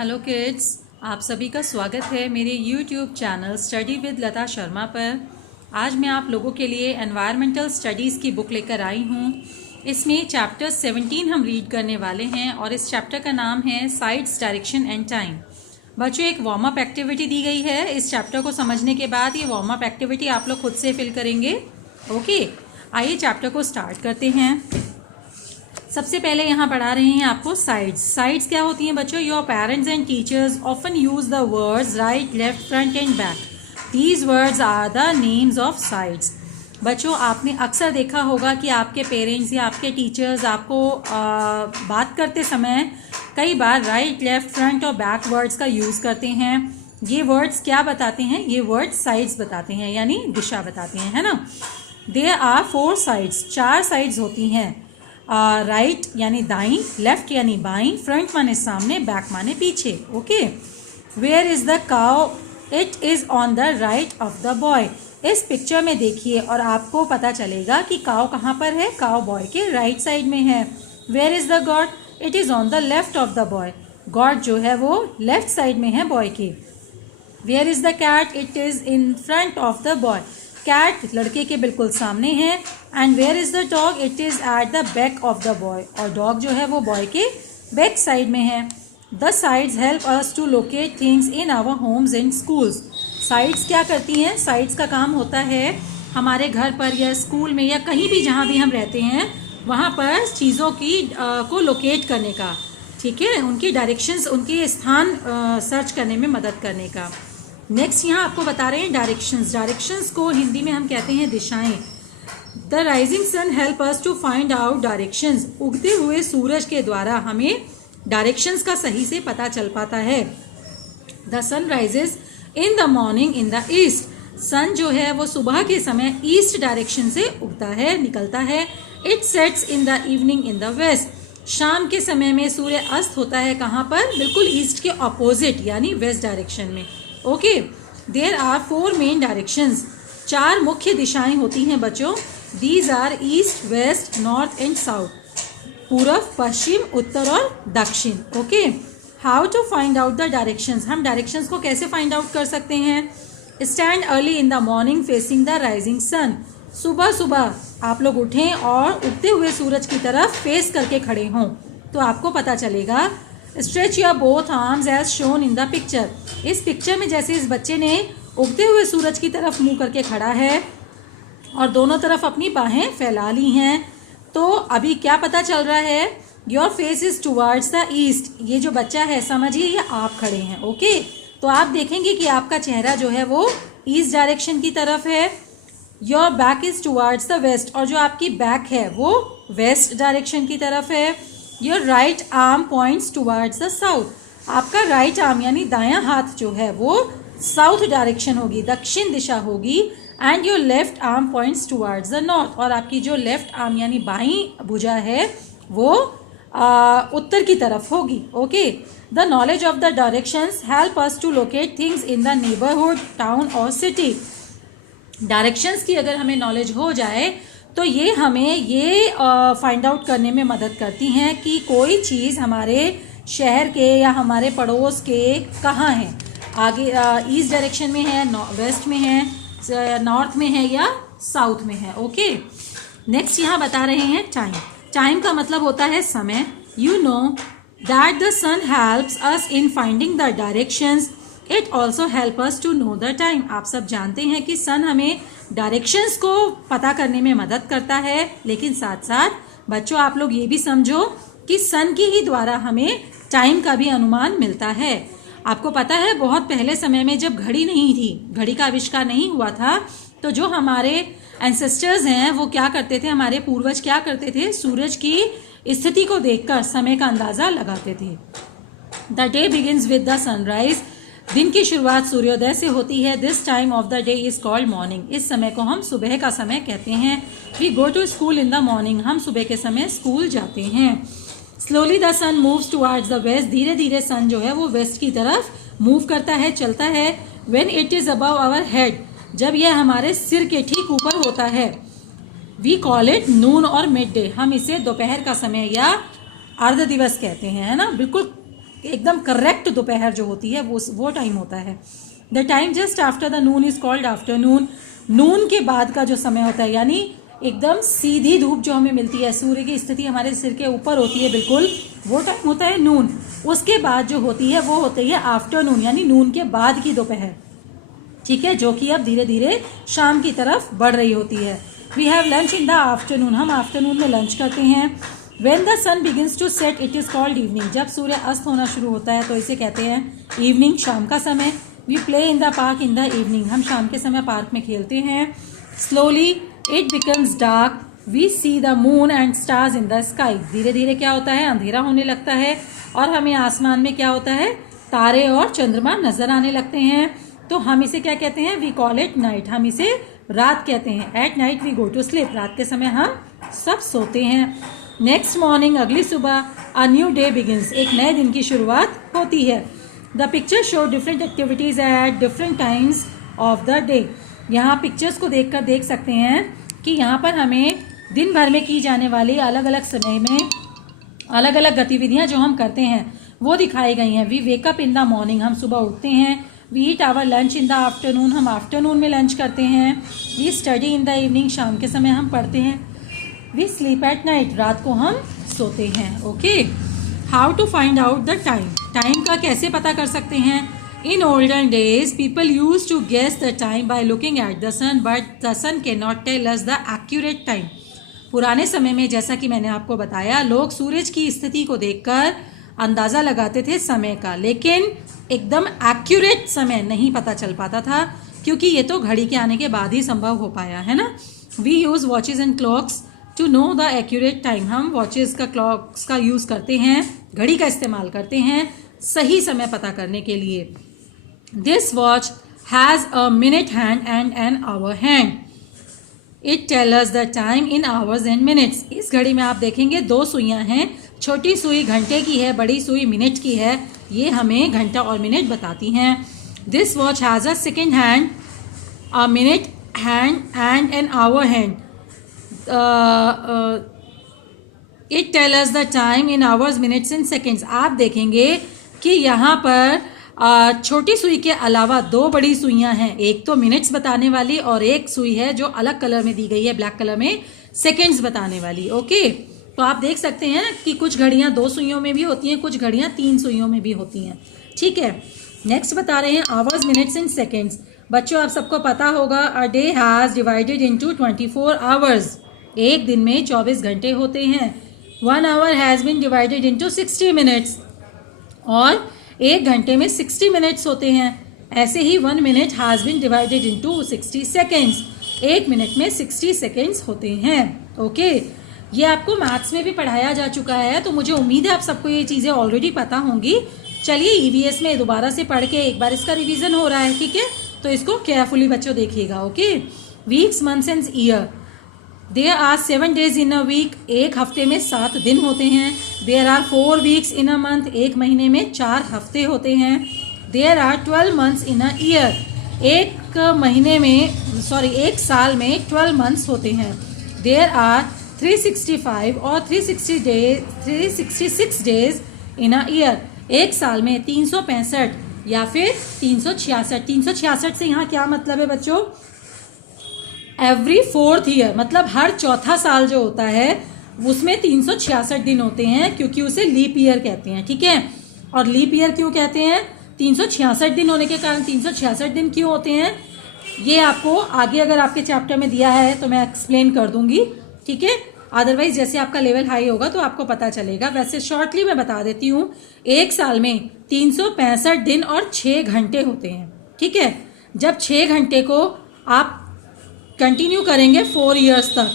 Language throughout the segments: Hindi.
हेलो किड्स, आप सभी का स्वागत है मेरे यूट्यूब चैनल स्टडी विद लता शर्मा पर। आज मैं आप लोगों के लिए एनवायरमेंटल स्टडीज़ की बुक लेकर आई हूँ। इसमें चैप्टर 17 हम रीड करने वाले हैं और इस चैप्टर का नाम है साइड्स, डायरेक्शन एंड टाइम। बच्चों, एक वार्म अप एक्टिविटी दी गई है। इस चैप्टर को समझने के बाद ये वार्म अप एक्टिविटी आप लोग खुद से फिल करेंगे। ओके, आइए चैप्टर को स्टार्ट करते हैं। सबसे पहले यहाँ पढ़ा रहे हैं आपको साइड्स। साइड्स क्या होती हैं बच्चों? Your parents and teachers often use the words right, left, front and back. These words are the names of sides. बच्चों, आपने अक्सर देखा होगा कि आपके पेरेंट्स या आपके टीचर्स आपको बात करते समय कई बार राइट, लेफ्ट, फ्रंट और बैक वर्ड्स का यूज़ करते हैं। ये वर्ड्स क्या बताते हैं? ये वर्ड्स साइड्स बताते हैं, यानी दिशा बताते हैं, है ना। देयर आर 4 साइड्स, 4 साइड्स होती हैं। राइट यानी दाईं, लेफ्ट यानी बाईं, फ्रंट माने सामने, बैक माने पीछे। Okay, where is the cow? It is on the right of the boy. इस पिक्चर में देखिए और आपको पता चलेगा कि काउ कहाँ पर है। काउ बॉय के राइट साइड में है। Where is the god? It is on the left of the boy. God जो है वो लेफ्ट साइड में है बॉय के। Where is the cat? It is in front of the boy. Cat लड़के के बिल्कुल सामने है। And where is the dog? It is at the back of the boy. और डॉग जो है वो बॉय के बैक साइड में है। The sides help us to locate things in our homes and schools. Sides क्या करती हैं? साइड्स का काम होता है हमारे घर पर या स्कूल में या कहीं भी जहाँ भी हम रहते हैं वहाँ पर चीज़ों की को लोकेट करने का, ठीक है, उनकी डायरेक्शंस, उनके स्थान सर्च करने में मदद करने का। नेक्स्ट यहाँ आपको बता रहे हैं डायरेक्शंस। डायरेक्शंस को हिंदी में हम कहते हैं दिशाएं। The rising sun help us to find out directions. उगते हुए सूरज के द्वारा हमें डायरेक्शंस का सही से पता चल पाता है। The sun rises in the morning in the east. Sun जो है वो सुबह के समय ईस्ट डायरेक्शन से उगता है, निकलता है। It sets in the evening in the west. शाम के समय में सूर्य अस्त होता है कहाँ पर? बिल्कुल ईस्ट के ऑपोजिट यानी वेस्ट डायरेक्शन में। Okay, there are 4 main directions. 4 मुख्य दिशाएं होती हैं बच्चों। These are east, west, north and south. पूरब, पश्चिम, उत्तर और दक्षिण। Okay, how to find out the directions. हम डायरेक्शंस को कैसे फाइंड आउट कर सकते हैं? Stand early in the morning facing the rising sun. सुबह सुबह आप लोग उठें और उगते हुए सूरज की तरफ फेस करके खड़े हों तो आपको पता चलेगा। Stretch your both arms as shown in the picture. इस पिक्चर में जैसे इस बच्चे ने उगते हुए सूरज की तरफ मुंह करके खड़ा है और दोनों तरफ अपनी बाहें फैला ली हैं, तो अभी क्या पता चल रहा है? Your face is towards the east. ये जो बच्चा है, समझिए ये आप खड़े हैं। ओके, तो आप देखेंगे कि आपका चेहरा जो है वो ईस्ट डायरेक्शन की तरफ है। Your back is towards the west. और जो आपकी बैक है वो वेस्ट डायरेक्शन की तरफ है। Your right arm points towards the south. आपका राइट आर्म यानी दायां हाथ जो है वो साउथ डायरेक्शन होगी, दक्षिण दिशा होगी। And your left arm points towards the north. और आपकी जो लेफ्ट आर्म यानी बाईं भुजा है वो उत्तर की तरफ होगी। Okay, the knowledge of the directions help us to locate things in the neighbourhood, town और सिटी। डायरेक्शंस की अगर हमें नॉलेज हो जाए तो ये हमें ये फाइंड आउट करने में मदद करती हैं कि कोई चीज़ हमारे शहर के या हमारे पड़ोस के कहाँ है। आगे ईस्ट डायरेक्शन में है, वेस्ट में है, नॉर्थ में है या साउथ में है। ओके, नेक्स्ट यहाँ बता रहे हैं टाइम। टाइम का मतलब होता है समय। You know that the sun helps us in finding the directions. It also help us to know the time. आप सब जानते हैं कि सन हमें डायरेक्शंस को पता करने में मदद करता है, लेकिन साथ साथ बच्चों आप लोग ये भी समझो कि सन की ही द्वारा हमें टाइम का भी अनुमान मिलता है। आपको पता है बहुत पहले समय में जब घड़ी नहीं थी, घड़ी का आविष्कार नहीं हुआ था, तो जो हमारे एंसेस्टर्स हैं वो क्या करते थे, हमारे पूर्वज क्या करते थे? सूरज की स्थिति को देखकर समय का अंदाजा लगाते थे। The day begins with the sunrise. दिन की शुरुआत सूर्योदय से होती है। This time of the day is called morning. इस समय को हम सुबह का समय कहते हैं। We go to school in the morning. हम सुबह के समय स्कूल जाते हैं। Slowly the sun moves towards the west. धीरे धीरे सन जो है वो वेस्ट की तरफ मूव करता है, चलता है। When it is above our head. जब यह हमारे सिर के ठीक ऊपर होता है। वी कॉल इट नून और मिड डे। हम इसे दोपहर का समय या अर्ध दिवस कहते हैं, है ना। बिल्कुल एकदम करेक्ट दोपहर जो होती है वो टाइम होता है। The time just after the noon is called afternoon. Noon के बाद का जो समय होता है, यानी एकदम सीधी धूप जो हमें मिलती है, सूर्य की स्थिति हमारे सिर के ऊपर होती है बिल्कुल, वो टाइम होता है नून। उसके बाद जो होती है वो होती है आफ्टरनून, यानी नून के बाद की दोपहर, ठीक है, जो कि अब धीरे धीरे शाम की तरफ बढ़ रही होती है। We have lunch in the afternoon, हम आफ्टरनून में लंच करते हैं। When the sun begins to set it is called evening, जब सूर्य अस्त होना शुरू होता है तो इसे कहते हैं इवनिंग, शाम का समय। We play in the park in the evening, हम शाम के समय पार्क में खेलते हैं। Slowly it becomes dark, we see the moon and stars in the sky, धीरे धीरे क्या होता है, अंधेरा होने लगता है और हमें आसमान में क्या होता है, तारे और चंद्रमा नजर आने लगते हैं। तो हम इसे क्या कहते हैं, वी कॉल इट नाइट, हम इसे रात कहते हैं। At night we go to sleep, रात के समय हम सब सोते हैं। नेक्स्ट मॉर्निंग, अगली सुबह, अ न्यू डे बिगिंस, एक नए दिन की शुरुआत होती है। The picture show different activities at different times of the day, यहाँ पिक्चर्स को देखकर देख सकते हैं कि यहाँ पर हमें दिन भर में की जाने वाली अलग अलग समय में अलग अलग गतिविधियाँ जो हम करते हैं वो दिखाई गई हैं। We wake up in the morning, हम सुबह उठते हैं। We eat our lunch in the afternoon, हम आफ्टरनून में लंच करते हैं। We study in the evening, शाम के समय हम पढ़ते हैं। वी स्लीप एट नाइट, रात को हम सोते हैं। Okay, how to find out the time, time का कैसे पता कर सकते हैं। In olden days people use to guess the time by looking at the sun, but the sun can not tell us the accurate time. पुराने समय में, जैसा कि मैंने आपको बताया, लोग सूरज की स्थिति को देखकर अंदाज़ा लगाते थे समय का, लेकिन एकदम एक्यूरेट समय नहीं पता चल पाता था, क्योंकि ये तो घड़ी के आने के बाद ही संभव हो पाया है ना। We use watches and clocks to know the accurate time, हम वॉचेस का, क्लॉक्स का यूज़ करते हैं, घड़ी का इस्तेमाल करते हैं सही समय पता करने के लिए। This watch has a minute hand and an hour hand, it tell us the time in hours and minutes. इस घड़ी में आप देखेंगे दो सुइयां हैं, छोटी सुई घंटे की है, बड़ी सुई मिनट की है, ये हमें घंटा और मिनट बताती हैं। This watch has a second hand, a minute hand and an hour hand, it tell us the time in hours minutes and seconds. आप देखेंगे कि यहाँ पर छोटी सुई के अलावा दो बड़ी सुइयां हैं, एक तो मिनट्स बताने वाली और एक सुई है जो अलग कलर में दी गई है, ब्लैक कलर में, सेकेंड्स बताने वाली। ओके, तो आप देख सकते हैं कि कुछ घड़ियां दो सुइयों में भी होती हैं, कुछ घड़ियां तीन सुइयों में भी होती हैं। ठीक है, नेक्स्ट बता रहे हैं आवर्स मिनट्स एंड सेकेंड्स। बच्चों, आप सबको पता होगा, a day has divided into 24 hours, एक दिन में 24 घंटे होते हैं। 1 hour has been divided into 60 minutes, और एक घंटे में 60 मिनट्स होते हैं। ऐसे ही 1 minute has been divided into 60 seconds, एक मिनट में 60 सेकेंड्स होते हैं। ओके, ये आपको मैथ्स में भी पढ़ाया जा चुका है, तो मुझे उम्मीद है आप सबको ये चीज़ें ऑलरेडी पता होंगी। चलिए ईवीएस में दोबारा से पढ़ के एक बार इसका रिवीजन हो रहा है, ठीक है, तो इसको केयरफुली बच्चों देखिएगा। Okay, weeks, months and year. There are 7 days in a week, एक हफ्ते में 7 दिन होते हैं। There are 4 weeks in a month, एक महीने में 4 हफ्ते होते हैं। There are 12 months in a year, एक महीने में एक साल में 12 मंथ्स होते हैं। देयर आर 365 और 366 डेज इन अ ईयर, एक साल में 365 या फिर 366। 366 से यहाँ क्या मतलब है बच्चों, एवरी 4th ईयर, मतलब हर चौथा साल जो होता है उसमें 366 दिन होते हैं, क्योंकि उसे लीप ईयर कहते हैं। ठीक है, और लीप ईयर क्यों कहते हैं, 366 दिन होने के कारण 366 दिन क्यों होते हैं, ये आपको आगे अगर आपके चैप्टर में दिया है तो मैं एक्सप्लेन कर दूंगी। ठीक है, अदरवाइज जैसे आपका लेवल हाई होगा तो आपको पता चलेगा। वैसे शॉर्टली मैं बता देती हूँ, एक साल में 365 दिन और 6 घंटे होते हैं। ठीक है, जब 6 घंटे को आप कंटिन्यू करेंगे 4 ईयर्स तक,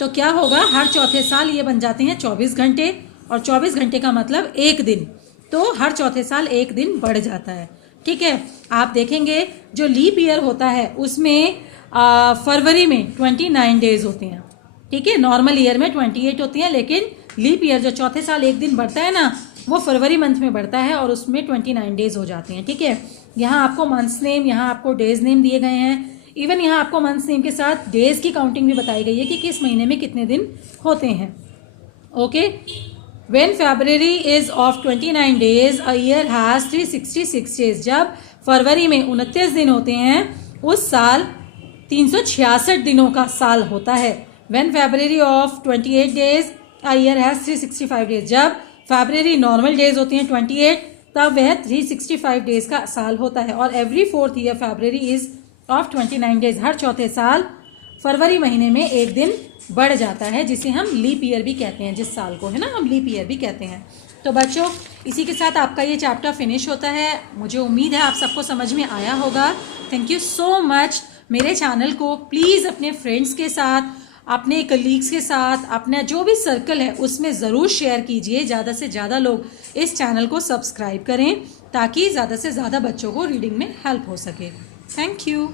तो क्या होगा, हर चौथे साल ये बन जाते हैं 24 घंटे, और 24 घंटे का मतलब एक दिन, तो हर चौथे साल एक दिन बढ़ जाता है। ठीक है, आप देखेंगे जो लीप ईयर होता है उसमें फरवरी में 29 डेज होते हैं। ठीक है, नॉर्मल ईयर में 28 होती हैं, लेकिन लीप ईयर जो चौथे साल एक दिन बढ़ता है ना, वो फरवरी मंथ में बढ़ता है और उसमें 29 डेज हो जाते हैं। ठीक है, यहाँ आपको मंथ्स नेम, यहाँ आपको डेज नेम दिए गए हैं। इवन यहाँ आपको मंथ्स नेम के साथ डेज की काउंटिंग भी बताई गई है कि किस महीने में कितने दिन होते हैं। Okay, when February is of 29 days a year has 366 days. जब फरवरी में 29 दिन होते हैं उस साल 366 दिनों का साल होता है। When February of 28 days a year has 365 days. जब फरवरी नॉर्मल डेज होते हैं 28, तब वह 365 डेज का साल होता है। और every 4th year February is of 29 days. हर चौथे साल फरवरी महीने में एक दिन बढ़ जाता है, जिसे हम लीप ईयर भी कहते हैं। जिस साल को है ना हम लीप ईयर भी कहते हैं। तो बच्चों, इसी के साथ आपका ये चैप्टर फिनिश होता है। मुझे उम्मीद है आप सबको समझ में आया होगा। Thank you so much. मेरे चैनल को प्लीज़ अपने फ्रेंड्स के साथ, अपने कलीग्स के साथ, अपना जो भी सर्कल है उसमें ज़रूर शेयर कीजिए। ज़्यादा से ज़्यादा लोग इस चैनल को सब्सक्राइब करें ताकि ज़्यादा से ज़्यादा बच्चों को रीडिंग में हेल्प हो सके। Thank you.